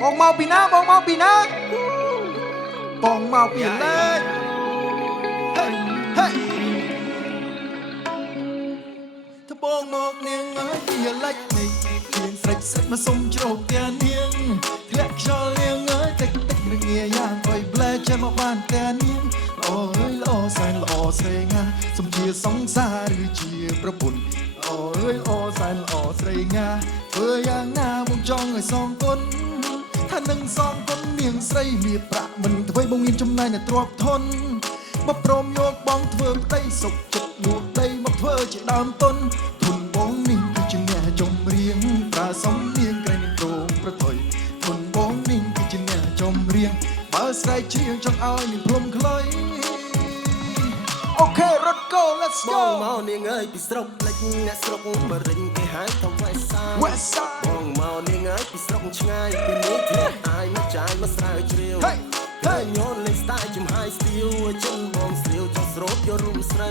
បងមកពីណាបងមកពីណាបងមកពីលេខហេហេถ้าបងមកនាងអើយពីលេខនេះជាងស្រេចស្រេចមកសុំជ្រោកផ្ទះនាងធ្លាក់ខ្យល់នាងអើយតិចតិចរងាយ៉ាងអើយប្លែចាំមកបានផ្ទះនាងល្អអើយល្អសែនល្អស្រីងាសំជាសង្សារឬជាប្រពន្ធល្អអើយល្អសែនល្អស្រីងាធ្វើយ៉ាងណាមកចង់ឲ្យសងគុណថានឹងសងគុណនាងស្រីមានប្រាក់មិនធ្វើបងមានចំណាយនៅទ្រព្យធនមកព្រមយកបងធ្វើប្តីសុខចិត្តលួចដីមកធ្វើជាដើមទុនធុនបងនេះគឺជាអ្នកចំរៀងប្រើសំនៀងក្រែងនឹងត្រង់ប្រថុយធុនបងនេះគឺជាអ្នកចំរៀងបើស្រែកច្រៀងចង់ឲ្យនាងភ្លុំខ្លីអូខេរត់ go let's go បងមកនាងអើយពីស្រុកលិចអ្នកស្រុកបរិញគេហៅថាវ៉ែសាបងមកនាងអើយពីស្រុកឆ្ងាយពីនេះធ្លាក់អាយមកចាយមកស្រាវជ្រាវហើយញ៉ូនលេងស្ទាយចំហាយស្ទៀវចិនបងស្រាវចង់ស្រោបយករូបស្រី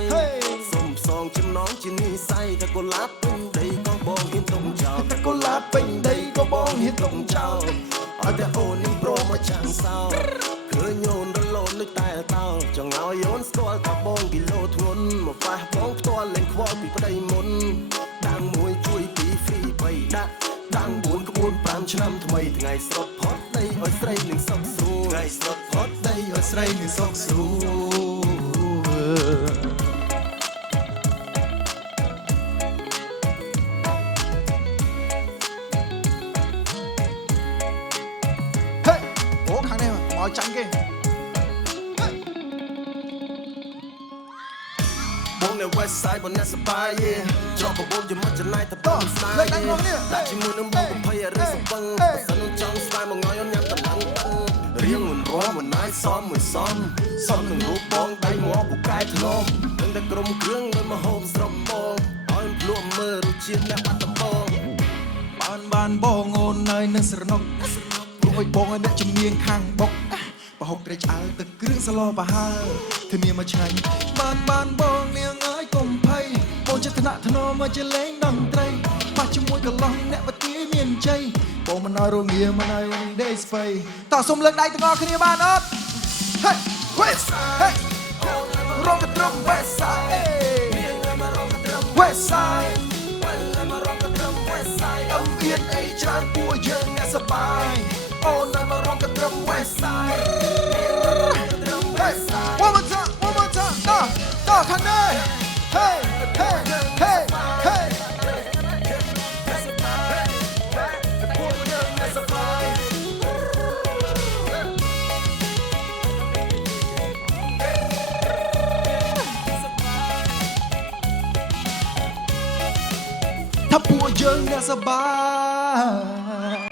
សុំផ្សងចំណងជានិស័យតែកុលាបពេញដីក៏បងហ៊ានទុំចោលតែកុលាបពេញដីក៏បងហ៊ានទុំចោលឲ្យតែអូននឹងប្រមកចាំងសោឃើញញូនរលូនលើតែតោចង់ឲ្យអូនស្គាល់ថាបងគីឡូធ្ងន់មកប៉ះបងផ្ទាល់លេងខ្វល់ពីប្តីមុនដាំមួយជួយពីហ្វ្រីបីដាក់ដាំ4ក្បួន5ឆ្នាំថ្មីថ្ងៃស្រុតផុតដីឲ្យស្រីនឹងសុខស្រួលថ្ងៃស្រុតផុតដីឲ្យស្រីនឹងសុខស្រួលហេអូខាងនេះមកចាញ់គេបងនៅ West Side បងអ្នកសប្បាយចង់បបជាមកចំណាយតែបងស្ដាយដាក់ជាមួយនឹងបង20រឿងសពឹងបើសិនចង់ស្ដាយមកងយញ៉ាំតំណឹងរៀងមិនរមមិនណាយសមមួយសមនឹងរូបបងដៃមកពូកែធ្នមនឹងតែក្រុមគ្រឿងមិនមកហូបស្រុកបងឲ្យភ្លក់មើលរសជាតិអ្នកបាត់ដំបងបានបងអូននៅនឹងស្រណុកព្រោះឲ្យបងឲ្យអ្នកជំនាញខាងបុកប្រហុកត្រីឆ្អើរទឹកគ្រឿងសឡបហើធានាមកឆ្ងាញ់បានបងនាងអើយកុំភ័យបងចិត្តថ្នាក់ថ្នមមកជាលេងតន្ត្រីប៉ះជាមួយកន្លោះអ្នកបទាមានជ័យបងមិនឲ្យរងាមិនឲ្យវិញដេស្បៃតោះសុំលើកដៃទាំងអស់គ្នាបានអត់ហេ West Side រងកត្រឹម West Side West Side អំអៀនអីច្រើនពួកយើងអ្នកសប្បាយអូននៅមករងកត្រឹម West Side One more time តោះខាងនេះ Hey ថាពួកយើងអ្នកសប្បាយ